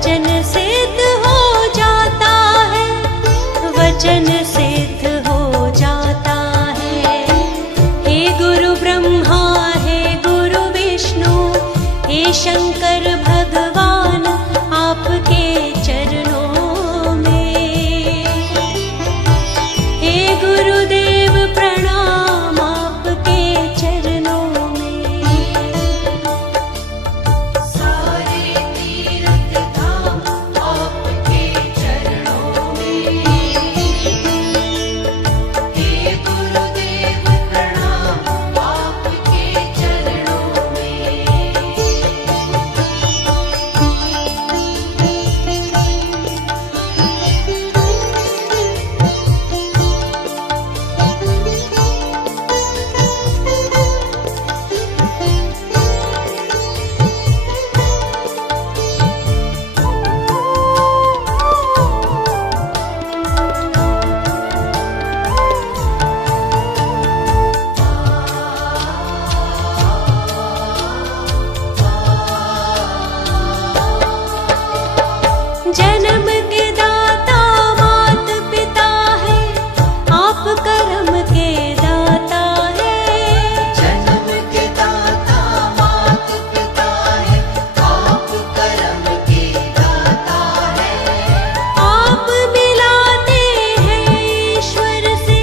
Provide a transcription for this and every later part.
वचन सिद्ध हो जाता है, वचन सिद्ध हो जाता है। हे गुरु ब्रह्मा, हे गुरु विष्णु, हे शंकर भगवान, आपके चरणों में। हे गुरुदेव प्रणाम, आपके चरणों में। सारे तीर्थ धाम आपके चरणों में। हे गुरुदेव प्रणाम, आपके चरणों में। जन्म के दाता मात पिता है, आप कर्म के दाता है। जन्म के दाता मात पिता है, आप कर्म के दाता है। आप मिलाते हैं ईश्वर से,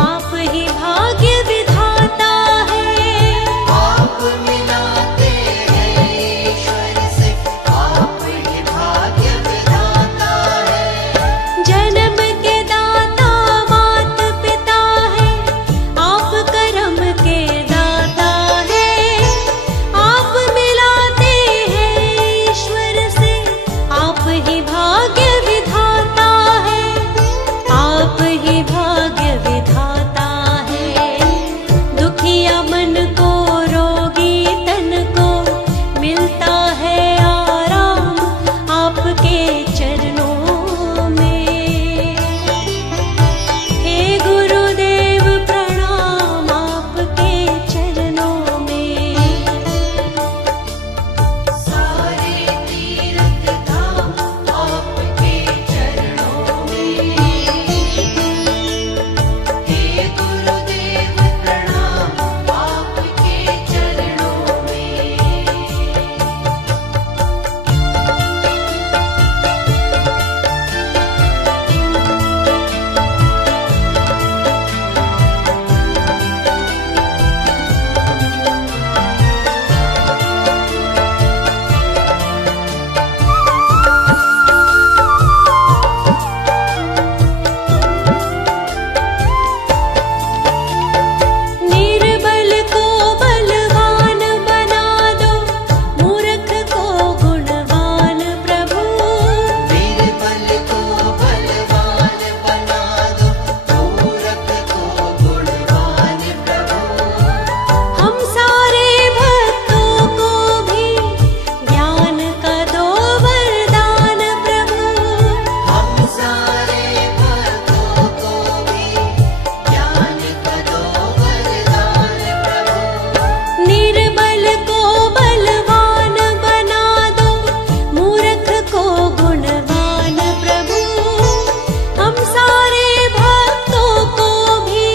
आप ही भाग्य विधाता है। आप मिलाते हैं ईश्वर से, आप ही भाग्य विधाता है। जन्म के दाता मात पिता है, आप कर्म के दाता है। आप मिलाते हैं ईश्वर से, आप ही भाग्य विधाता है। आप ही भाग्य विधाता है। दुखिया मन को, रोगी तन को, मिलता है आराम आपके चरणों में। हे गुरुदेव प्रणाम, आपके चरणों में। सारे तीर्थ धाम आपके चरणों में। हे गुरुदेव प्रणाम, आपके चरणों में। निर्बल को बलवान बना दो, मूर्ख को गुणवान प्रभु। निर्बल को बलवान बना दो, मूर्ख को गुणवान प्रभु। हम सारे भक्तों को भी ज्ञान का दो वरदान प्रभु। हम सारे भक्तों को भी ज्ञान का दो वरदान प्रभु। निर्बल को बलवान बना दो, मूर्ख को गुणवान प्रभु। हम सारे भक्तों को भी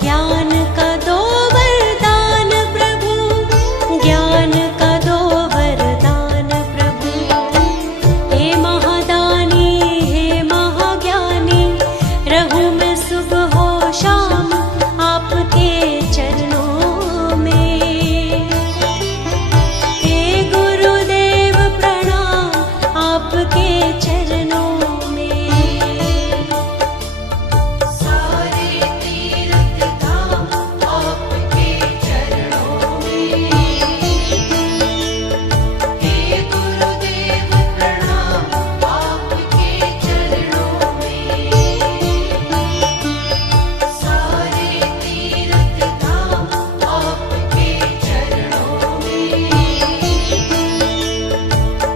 ज्ञान का दो वरदान प्रभु। ज्ञान का दो वरदान प्रभु। हे महादानी, हे महाज्ञानी, रहूं मैं सुबह हो शाम आपके चरणों में। हे गुरुदेव प्रणाम, आपके चरणों में। सारे तीर्थ धाम आपके चरणों में। हे गुरुदेव प्रणाम, आपके चरणों में। सारे तीर्थ धाम आपके चरणों में।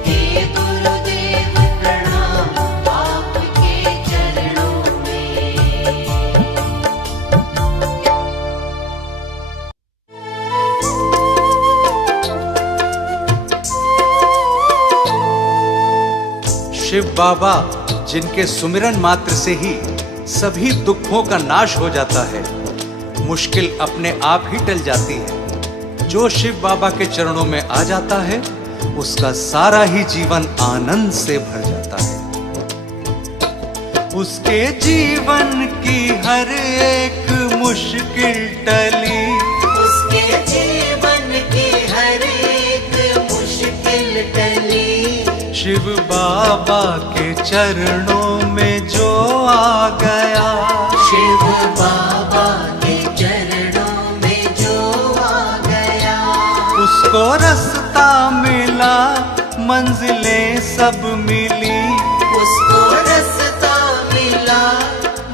हे गुरुदेव प्रणाम, शिव बाबा जिनके सुमिरन मात्र से ही सभी दुखों का नाश हो जाता है, मुश्किल अपने आप ही टल जाती है। जो शिव बाबा के चरणों में आ जाता है, उसका सारा ही जीवन आनंद से भर जाता है। उसके जीवन की हर एक मुश्किल टली, उसके जीवन की हर एक मुश्किल टली। शिव बाबा के चरणों में जो आ गया, शिव बाबा के चरणों में जो आ गया, उसको रास्ता मिला, मंजिलें सब मिली। उसको रास्ता मिला,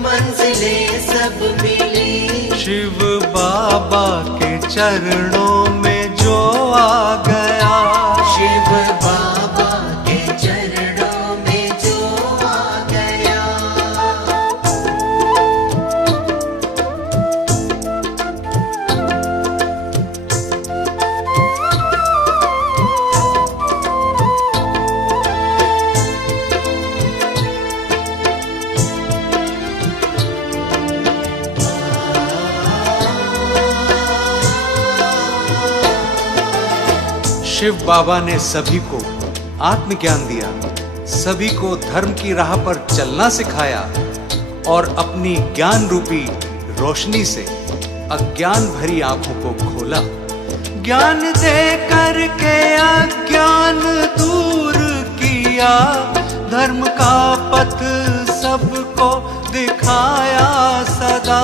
मंजिलें सब मिली। शिव बाबा के चरणों में जो आ गया, शिव बाबा के चरणों में जो आ गया। शिव बाबा ने सभी को आत्मज्ञान दिया, सभी को धर्म की राह पर चलना सिखाया और अपनी ज्ञान रूपी रोशनी से अज्ञान भरी आंखों को खोला। ज्ञान दे करके अज्ञान दूर किया, धर्म का पथ सबको दिखाया सदा।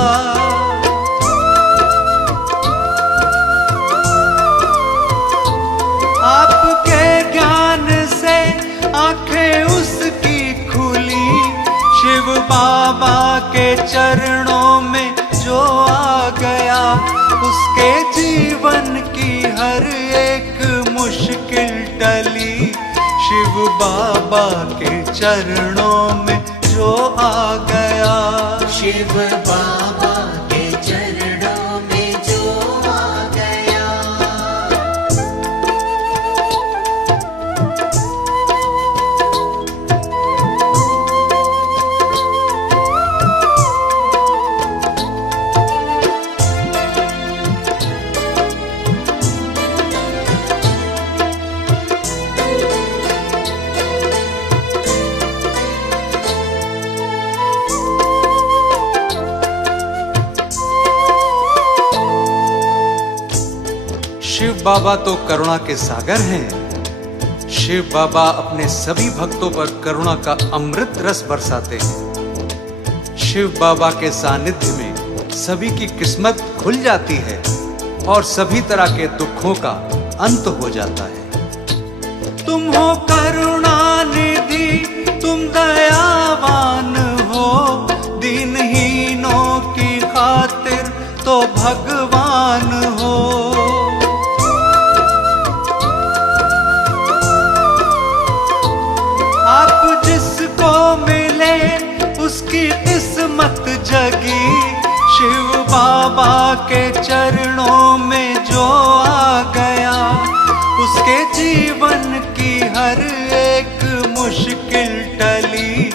आपके ज्ञान से आंखें उसकी खुली, शिव बाबा के चरणों में जो आ गया, उसके जीवन की हर एक मुश्किल टली। शिव बाबा के चरणों में जो आ गया, शिव बाबा के चरणों में जो आ गया। शिव बाबा तो करुणा के सागर हैं। शिव बाबा अपने सभी भक्तों पर करुणा का अमृत रस बरसाते हैं। शिव बाबा के सानिध्य में सभी की किस्मत खुल जाती है और सभी तरह के दुखों का अंत हो जाता है। तुम हो करुणा निधि, तुम दयावान हो, दीनहीनों की खातिर तो भगवान हो। आप जिसको मिले उसकी किस्मत जगी, शिव बाबा के चरणों में जो आ गया, उसके जीवन की हर एक मुश्किल टली।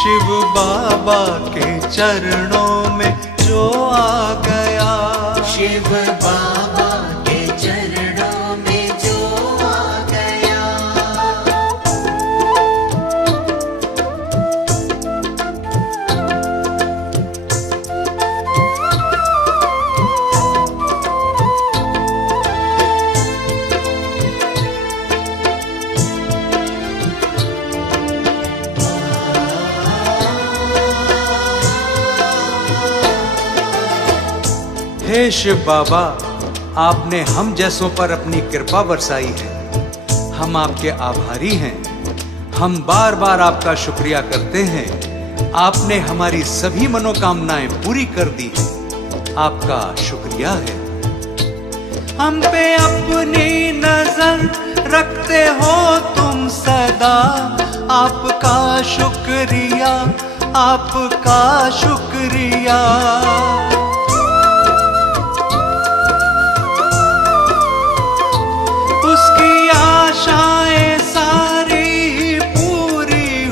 शिव बाबा के चरणों में जो आ गया, शिव बाबा के चरणों में जो आ गया। हे शिव बाबा, आपने हम जैसों पर अपनी कृपा बरसाई है। हम आपके आभारी हैं। हम बार बार आपका शुक्रिया करते हैं। आपने हमारी सभी मनोकामनाएं पूरी कर दी है। आपका शुक्रिया है। हम पे अपनी नजर रखते हो तुम सदा। आपका शुक्रिया, आपका शुक्रिया। उसकी आशाएं सारी पूरी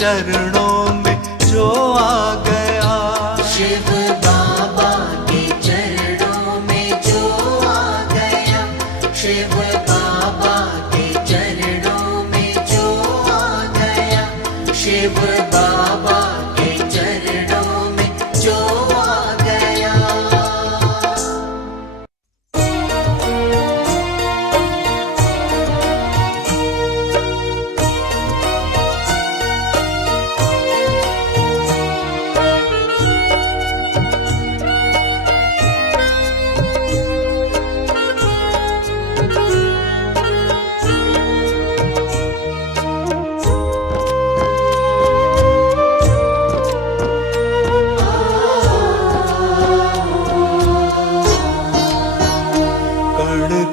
चरणों में जो आ गया। शिव बाबा के चरणों में जो आ गया, शिव बाबा के चरणों में जो आ गया, शिव बाबा के चरणों में जो आ गया।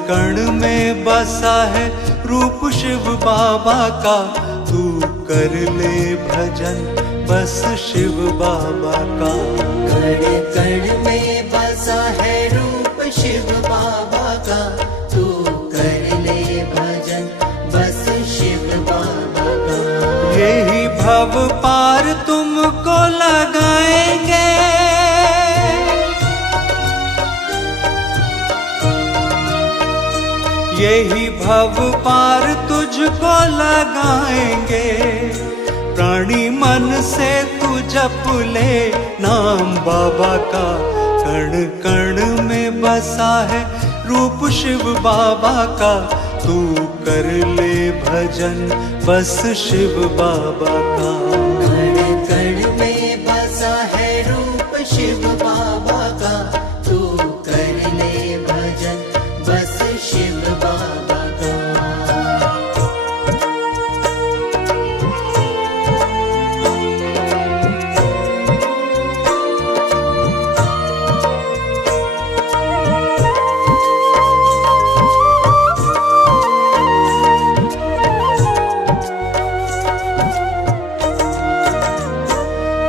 कण में बसा है रूप शिव बाबा का, तू कर ले भजन बस शिव बाबा का। कण कण में बसा है रूप शिव बाबा का, तू कर ले भजन बस शिव बाबा का। यही भव पार तुमको लगाएंगे, यही भव पार तुझको लगाएंगे। प्राणी मन से तू जप ले नाम बाबा का। कण कण में बसा है रूप शिव बाबा का, तू कर ले भजन बस शिव बाबा का। कण कण में बसा है रूप शिव बाबा का, तू कर ले भजन बस शिव बाबा का।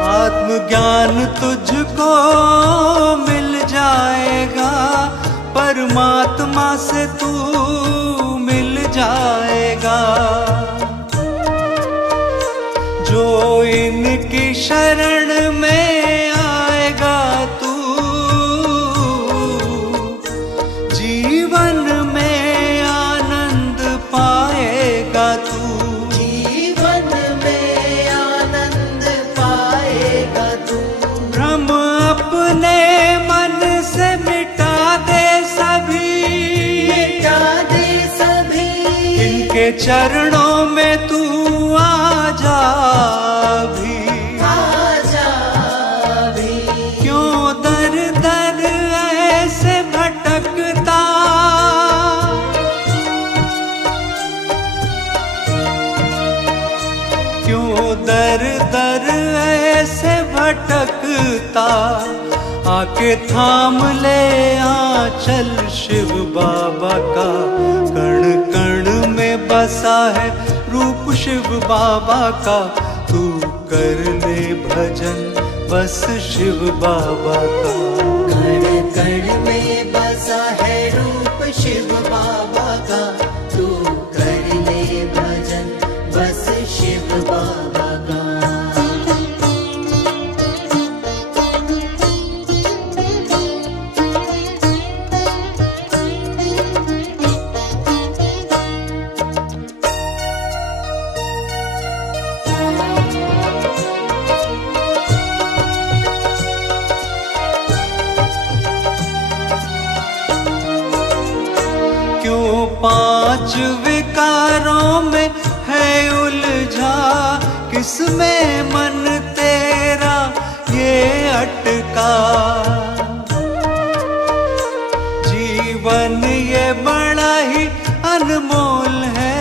आत्मज्ञान तुझको मिल जाएगा, परमात्मा से तू मिल जाएगा। जो इनकी शरण में आएगा तू, जीवन में आनंद पाएगा तू। जीवन में आनंद पाएगा तू। भ्रम अपने मन से मिटा दे सभी, मिटा दे सभी। इनके चरणों में तू आ जा भी, आ जा भी। क्यों दर दर ऐसे भटकता, क्यों दर दर ऐसे भटकता। आके थाम ले आंचल शिव बाबा का। कण कण में बसा है रूप शिव बाबा का, तू कर ले भजन बस शिव बाबा का। कण कण में बसा है रूप शिव बाबा का, तू कर ले भजन बस शिव बाबा का। क्यों पांच विकारों में है उलझा, किसमें मन तेरा ये अटका। जीवन ये बड़ा ही अनमोल है,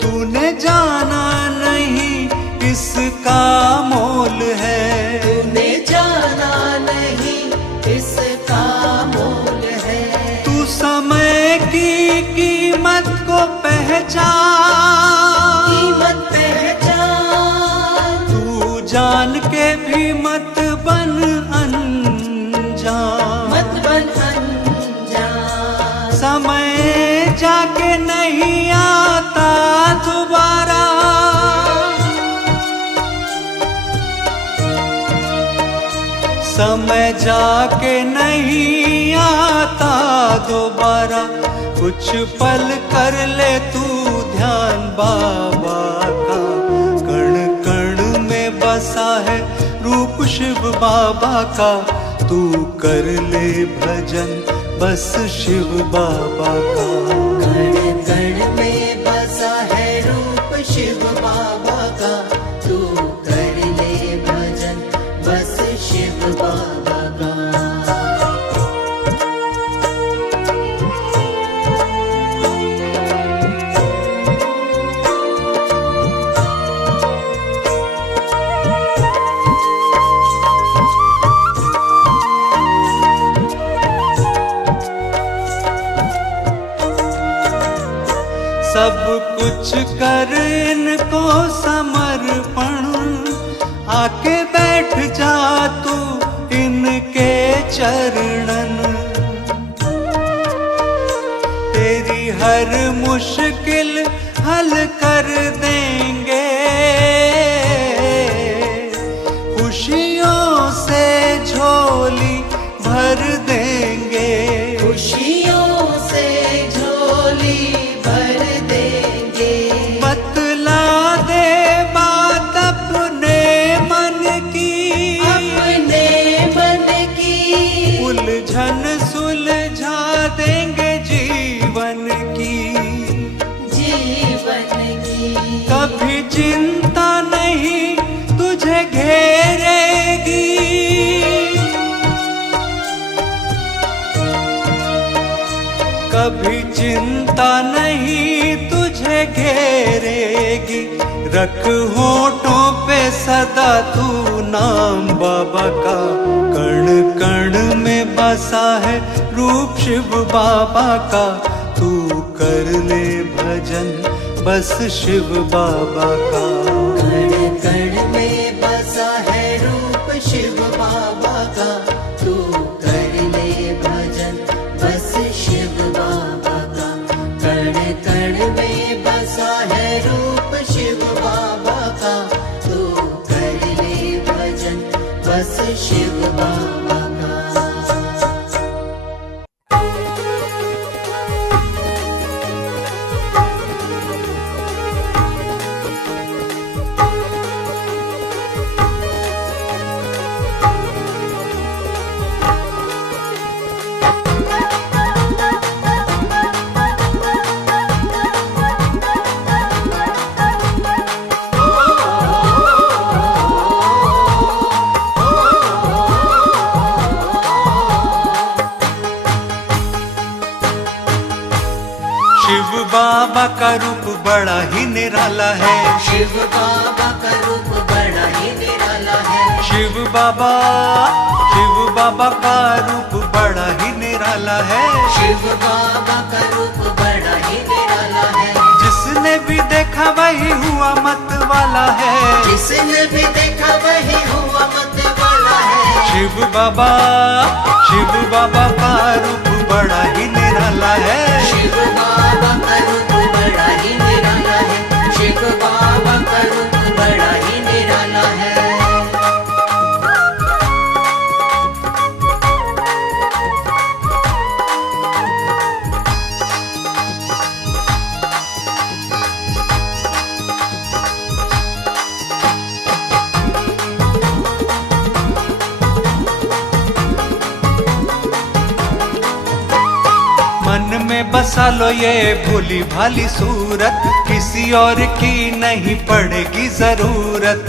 तूने जाना नहीं इसका मोल है। तूने जाना नहीं इसका मोल है। तू समय की कीमत को पहचान, कीमत पहचान। तू जान के भी मत बन अनजान, मत बन अनजान। समय जाके नहीं आता दोबारा। समय जाके नहीं आता दोबारा, कुछ पल कर ले तू ध्यान बाबा का। कण कण में बसा है रूप शिव बाबा का, तू कर ले भजन बस शिव बाबा का। कण कण में बसा है रूप शिव बाबा का, तू कर ले भजन बस शिव बाबा का। सब कुछ कर इनको समर्पण, आके बैठ जा तू इनके चरणन। तेरी हर मुश्किल हल कर देंगे, खुशियों से झोली भर देंगे। खुशियों से झोली भर देंगे। बतला दे बात अपने मन की, अपने मन की उलझन सुलझा देंगे जीवन की। जीवन की कभी चिंता नहीं तुझे घेरेगी, कभी चिंता नहीं तुझे घेरेगी। रख होठों पे सदा तू नाम बाबा का, कण कण में बसा है रूप शिव बाबा का। तू कर ले भजन बस शिव बाबा का। कण कण में बसा है रूप शिव बाबा का, तू कर ले भजन बस शिव बाबा का। कण कण में बसा है रूप शिव बाबा का, तू कर ले भजन बस शिव बाबा का। शिव बाबा का रूप बड़ा ही निराला है। शिव बाबा का रूप बड़ा ही निराला है। शिव बाबा का रूप बड़ा ही निराला है। शिव बाबा का रूप बड़ा ही निराला है। जिसने भी देखा वही हुआ मत वाला है। जिसने भी देखा वही हुआ मत वाला है। शिव बाबा का रूप बड़ा ही निराला है। शिव बाबा का रूप बड़ा ही निराला है। शिव बाबा का रूप बड़ा ही निराला है। मन में बसा लो ये भोली भाली सूरत, किसी और की नहीं पड़ेगी जरूरत।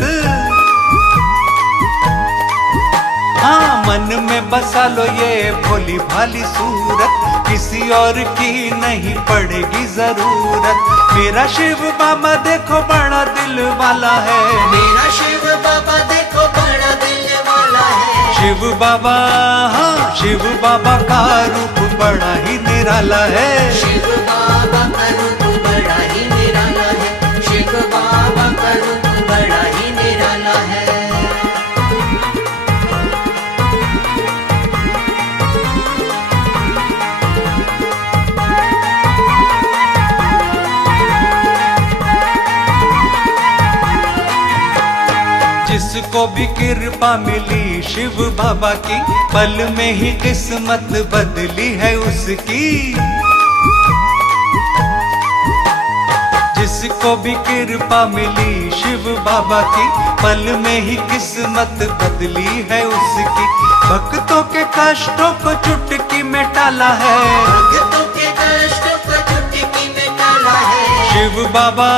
हाँ, मन में बसा लो ये भोली भाली सूरत, किसी और की नहीं पड़ेगी जरूरत। मेरा शिव बाबा देखो बड़ा दिल वाला है। मेरा शिव बाबा देखो बड़ा दिल वाला है। शिव बाबा, हाँ, शिव बाबा का रूप बड़ा ही निराला है। शिव बाबा का रूप बड़ा ही निराला है। शिव बाबा का रूप बड़ा ही निराला है। जिस जिसको भी कृपा मिली शिव बाबा की, पल में ही किस्मत बदली है उसकी। जिसको भी कृपा मिली शिव बाबा की, पल में ही किस्मत बदली है उसकी। भक्तों के कष्टों को चुटकी में टाला है, भक्तों के कष्टों को चुटकी में टाला है। शिव बाबा,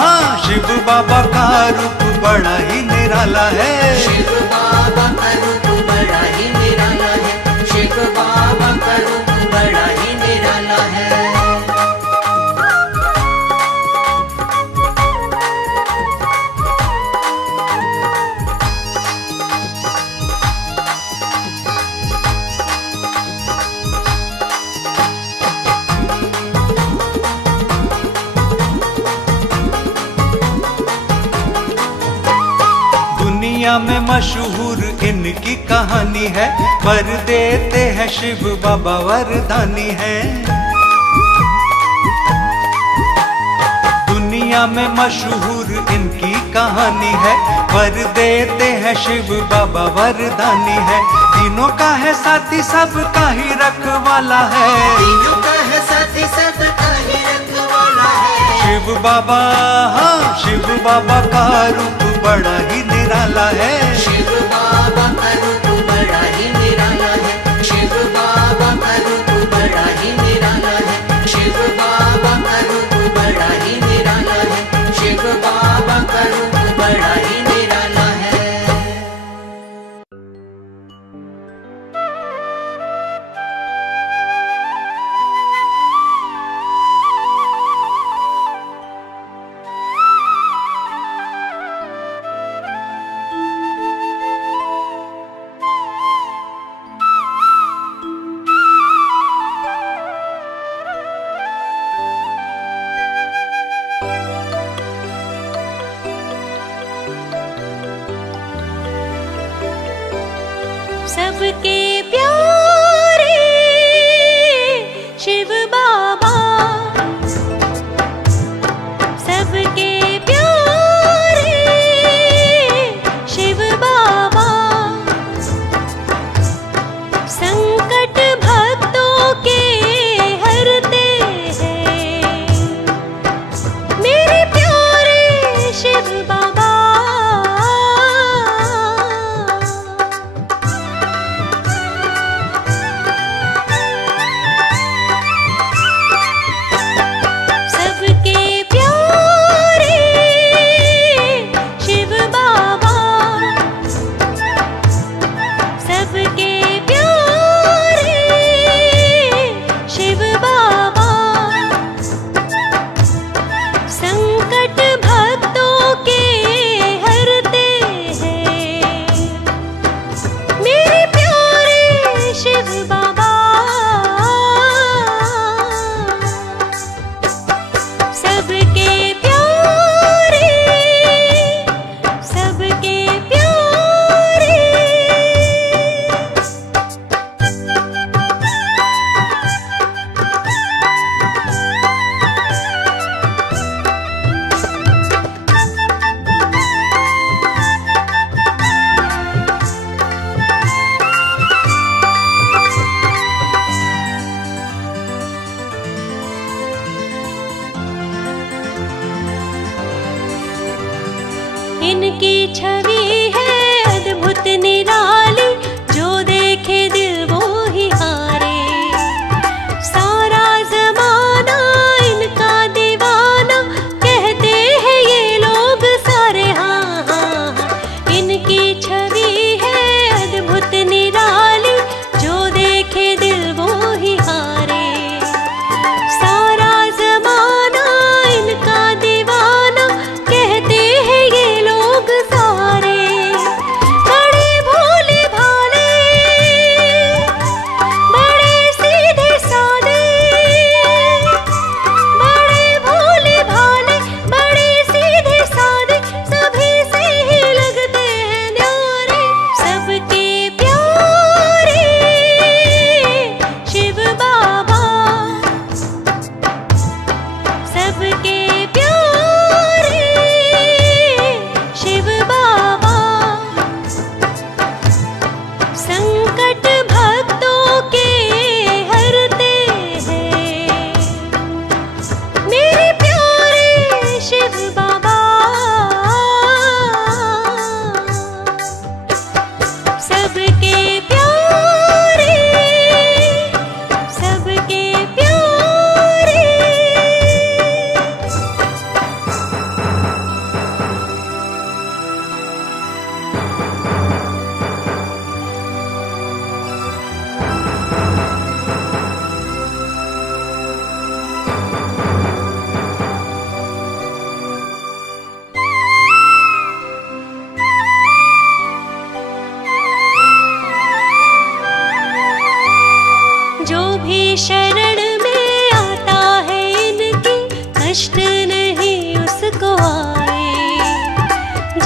हाँ शिव बाबा का रूप बड़ा ही निराला है। शिव बाबा का रूप बड़ा ही निराला है। शिव बाबा का रूप बड़ा ही निराला है। दुनिया में मशहूर इनकी कहानी है, वर देते हैं शिव बाबा वरदानी है। दुनिया में मशहूर इनकी कहानी है, वर देते हैं शिव बाबा वरदानी है। तीनों का है साथी सबका ही रखवाला है, तीनों का है साथी सबका ही रखवाला है। शिव बाबा, हाँ शिव बाबा का रूप बड़ा ही निराला है। शिव बाबा का रूप बड़ा ही निराला है। शिव बाबा का रूप बड़ा ही निराला है। शिव बाबा का रूप बड़ा ही निराला है। शिव बाबा का रूप बड़ा ही निराला है। सबके प्यारे शिव बाबा, सबके प्यारे शिव बाबा, संकट भक्तों के हरते हैं मेरे प्यारे शिव बाबा। इनकी छवि है अद्भुत निराली, जो देखे दिल वो ही हारे। सारा जमाना इनका दीवाना, कहते हैं ये लोग सारे हाँ हाँ। इनकी छवि है अद्भुत निराली, जो देखे दिल वो ही हारे। सारा जमाना इनका दीवाना, कहते हैं ये लोग सारे।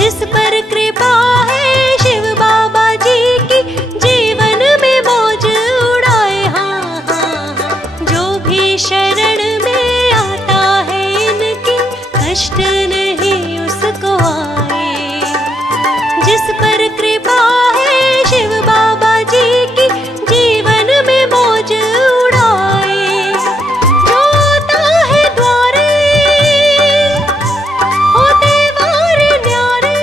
जिस पर कृपा है शिव बाबा जी की, जीवन में मौज उड़ाए। हाँ हाँ हाँ, जो भी शरण में आता है इनकी, कष्ट नहीं उसको आए। जिस पर कृपा है शिव बाबा जी की, जीवन में मौज उड़ाए। जो आता है द्वारे, होते वार न्यारे।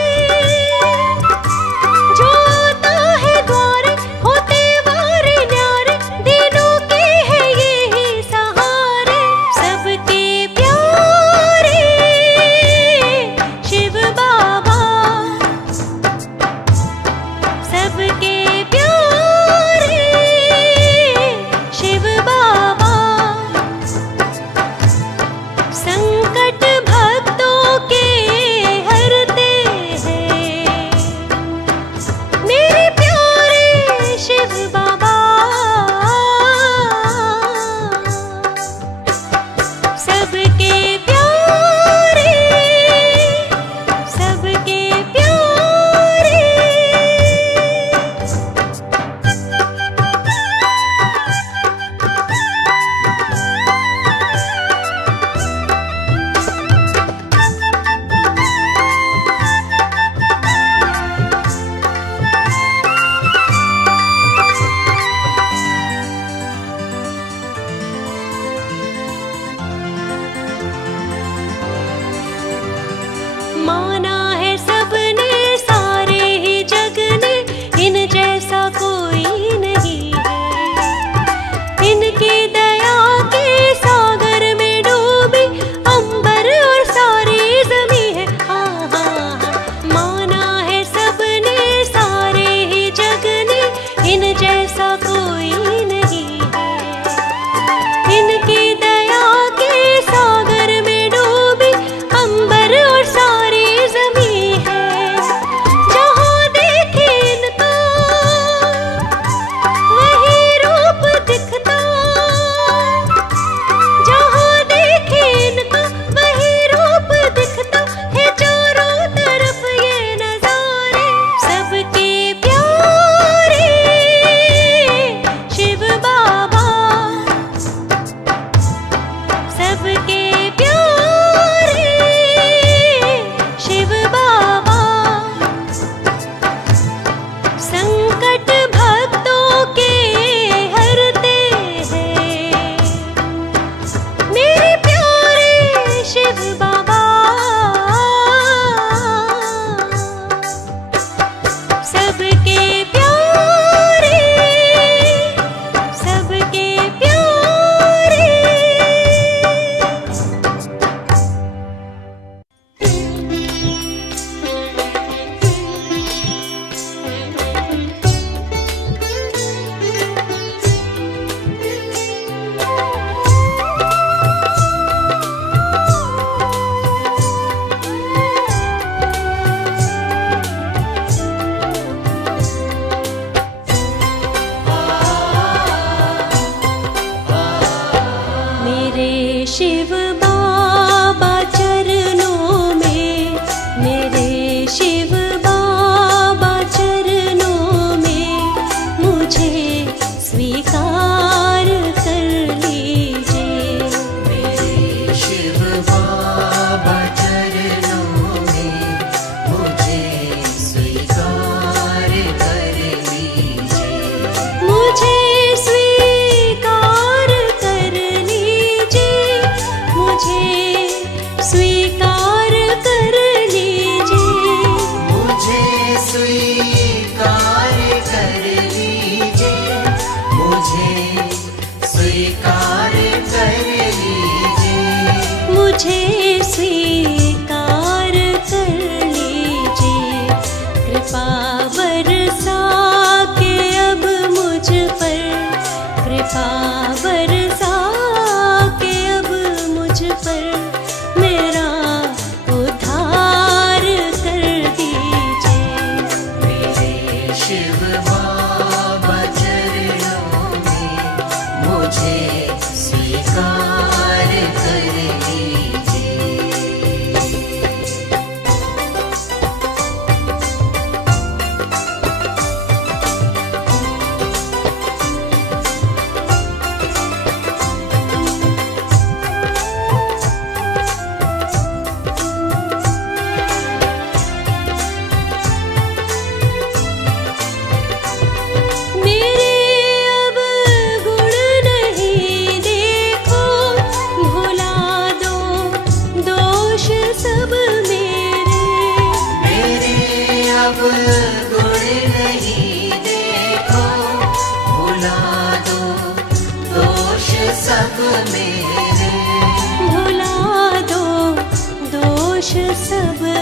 जो आता है द्वारे, होते वार न्यारे, दिनों के है यही सहारे। सबके प्यारे शिव बाबा, सबके प्यारे शिव बाबा। संकट भक्तों के हरते हैं मेरे प्यारे शिव बाबा। सबके प्यारे, सबके प्यारे। माना है सबने, सारे ही जग ने, इन जैसा कोई नहीं है। इनकी दया के सागर में डूबी अंबर और सारी जमी है। हाँ हाँ हाँ, माना है सबने, सारे ही जग ने, इन जैसा कोई नहीं है। इनकी दया के सागर में डूबी अंबर और सारी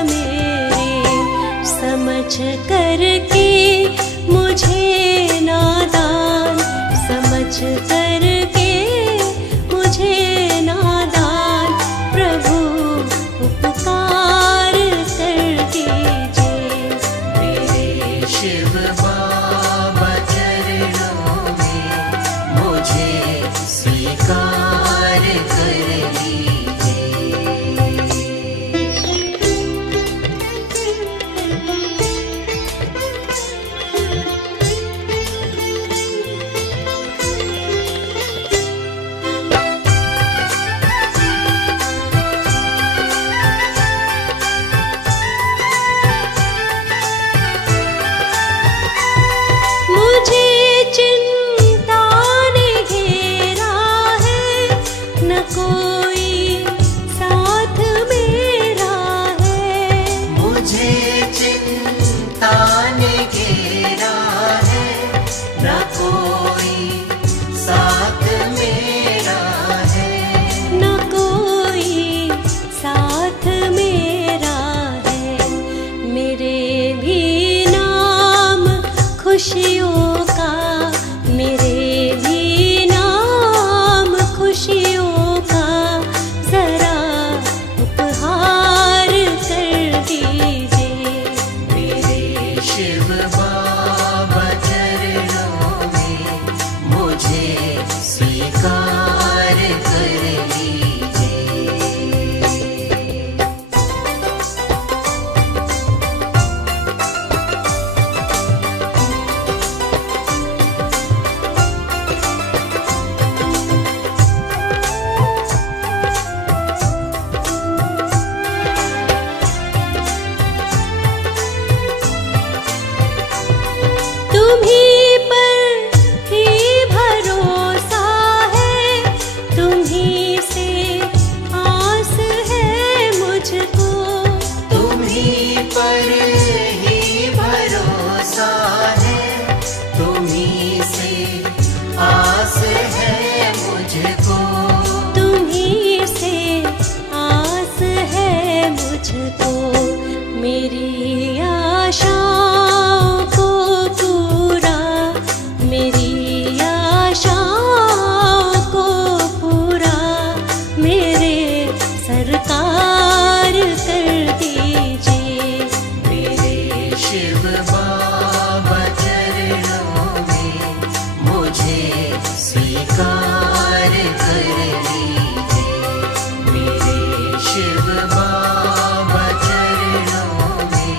मेरे, समझ करके मुझे नादान, समझ करके मुझे नादान, प्रभु उपकार कर दीजिए। मेरे शिव बाबा चरणों में मुझे स्वीकार कर लीजिए। मुझे चिंता ने घेरा है, न कोई साथ मेरा है। मुझे चिंता ने घेरा है, न कोई साथ मेरा है। न कोई साथ मेरा है, मेरे भी नाम खुशियों का, मेरे भी नाम खुशियों का, जरा उपहार कर दीजिए। मेरे शिव बाबा चरणों में मुझे स्वीकार कर लीजिए। तुम्हीं पर ही भरोसा है, तुम्हीं से आस है मुझको। तुम्हीं पर ही भरोसा है, तुम्हीं से आस है मुझको। तुम्हीं से आस है मुझको, मेरी आशाओं को पूरा, मेरी आशाओं को पूरा मेरे सरकार कर दीजिए। मेरे शिव बाबा चरणों में मुझे स्वीकार कर लीजिए। मेरे शिव बाबा चरणों में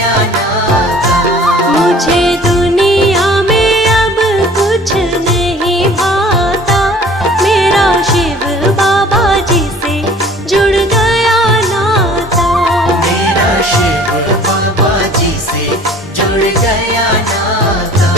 गया नाता। मुझे दुनिया में अब कुछ नहीं भाता, मेरा शिव बाबा जी से जुड़ गया नाता। मेरा शिव बाबा जी से जुड़ गया नाता।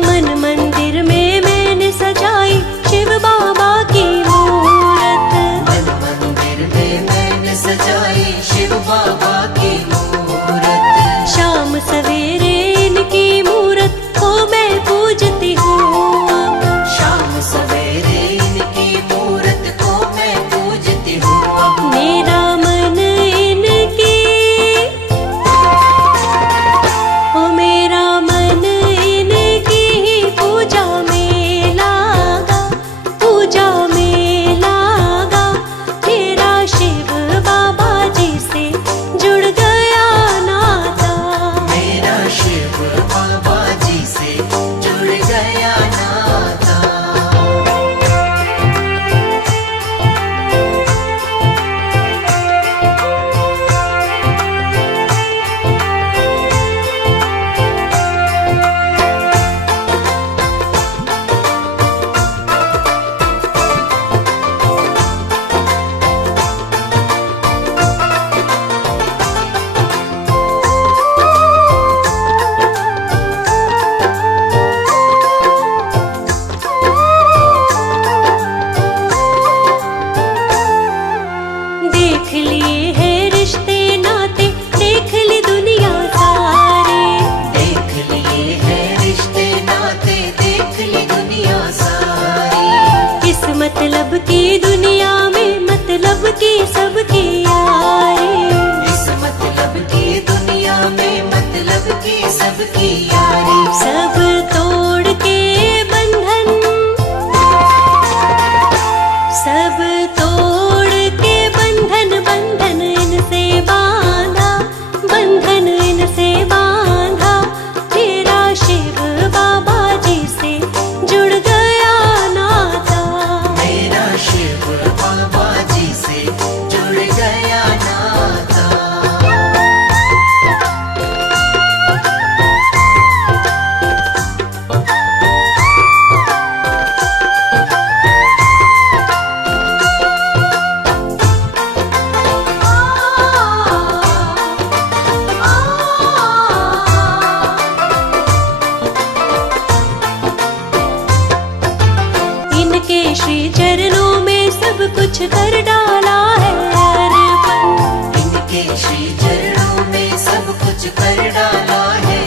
मन मंदिर में मैंने सजाई शिव बाबा की मूरत, मन मंदिर में मैंने सजाई शिव बाबा की मूरत। शाम सवेरे इनकी मूरत को मैं पूजती हूँ। शाम सवेरे इनकी मूरत को मैं पूजती हूँ। मेरा मन इनकी, ओ मेरा मन इनकी ही पूजा में लागा, पूजा में लागा। मेरा शिव बाबा जी से जुड़ गया नाता। मेरा शिव बाबा जी से जुड़ गया नाता। देख लिए हैं रिश्ते नाते, देख ली दुनिया सारे। देख लिए हैं रिश्ते नाते, देख ली दुनिया सारी। इस मतलब की दुनिया में मतलब की सबकी यारी। इस मतलब की दुनिया में मतलब की सबकी यारी। सब तोड़ के बंधन, सब तोड़ के बंधन, बंधन इनसे बांधा, बंधन इनसे बांधा। मेरा शिव बाबा जी से जुड़ गया नाता। मेरा शिव बाबा जी से जुड़ गया नाता। इनके श्री चरणों में सब कुछ कर डाला है अर्पण। इनके श्री चरणों में सब कुछ कर डाला है